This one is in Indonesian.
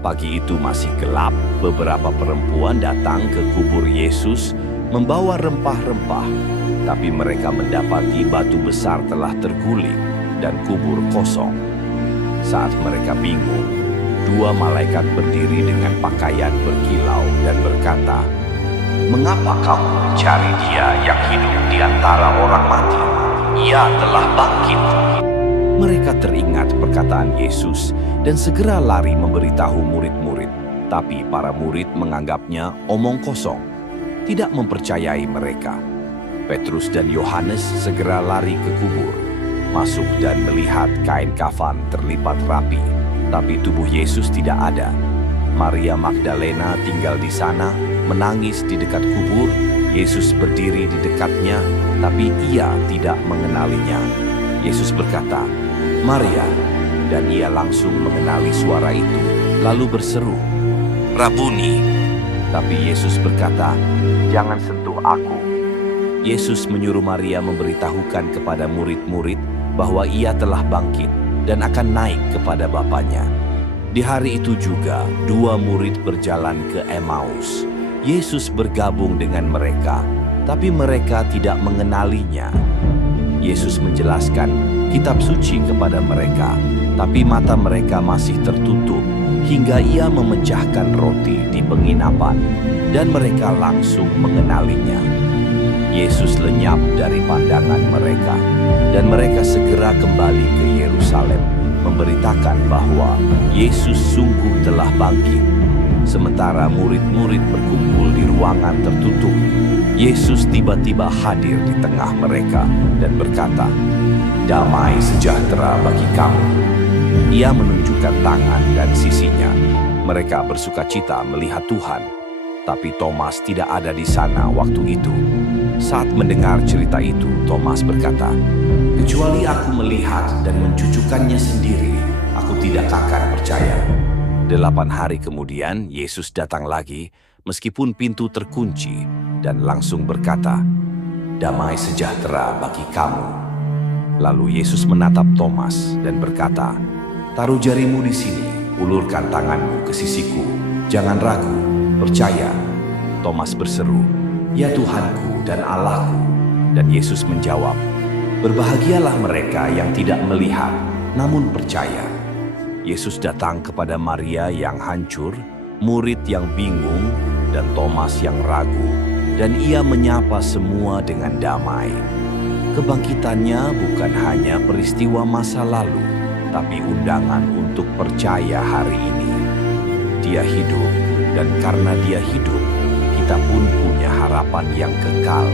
Pagi itu masih gelap, beberapa perempuan datang ke kubur Yesus membawa rempah-rempah. Tapi mereka mendapati batu besar telah terguling dan kubur kosong. Saat mereka bingung, dua malaikat berdiri dengan pakaian berkilau dan berkata, "Mengapa kamu mencari Dia yang hidup di antara orang mati? Ia telah bangkit." Mereka teringat perkataan Yesus dan segera lari memberitahu murid-murid. Tapi para murid menganggapnya omong kosong, tidak mempercayai mereka. Petrus dan Yohanes segera lari ke kubur, masuk dan melihat kain kafan terlipat rapi, tapi tubuh Yesus tidak ada. Maria Magdalena tinggal di sana, menangis di dekat kubur. Yesus berdiri di dekatnya, tapi ia tidak mengenalinya. Yesus berkata, "Maria," dan ia langsung mengenali suara itu, lalu berseru, "Rabuni." Tapi Yesus berkata, "Jangan sentuh aku." Yesus menyuruh Maria memberitahukan kepada murid-murid bahwa ia telah bangkit dan akan naik kepada Bapanya. Di hari itu juga, dua murid berjalan ke Emmaus. Yesus bergabung dengan mereka, tapi mereka tidak mengenalinya. Yesus menjelaskan kitab suci kepada mereka, tapi mata mereka masih tertutup hingga ia memecahkan roti di penginapan, dan mereka langsung mengenalinya. Yesus lenyap dari pandangan mereka, dan mereka segera kembali ke Yerusalem, memberitakan bahwa Yesus sungguh telah bangkit. Sementara murid-murid berkumpul di ruangan tertutup, Yesus tiba-tiba hadir di tengah mereka dan berkata, "Damai sejahtera bagi kamu." Ia menunjukkan tangan dan sisinya. Mereka bersukacita melihat Tuhan, tapi Thomas tidak ada di sana waktu itu. Saat mendengar cerita itu, Thomas berkata, "Kecuali aku melihat dan mencucukkannya sendiri, aku tidak akan percaya." 8 hari kemudian, Yesus datang lagi, meskipun pintu terkunci, dan langsung berkata, "Damai sejahtera bagi kamu." Lalu Yesus menatap Thomas dan berkata, "Taruh jarimu di sini, ulurkan tanganmu ke sisiku. Jangan ragu, percaya." Thomas berseru, "Ya Tuhanku dan Allahku." Dan Yesus menjawab, "Berbahagialah mereka yang tidak melihat, namun percaya." Yesus datang kepada Maria yang hancur, murid yang bingung, dan Thomas yang ragu, dan ia menyapa semua dengan damai. Kebangkitannya bukan hanya peristiwa masa lalu, tapi undangan untuk percaya hari ini. Dia hidup, dan karena Dia hidup, kita pun punya harapan yang kekal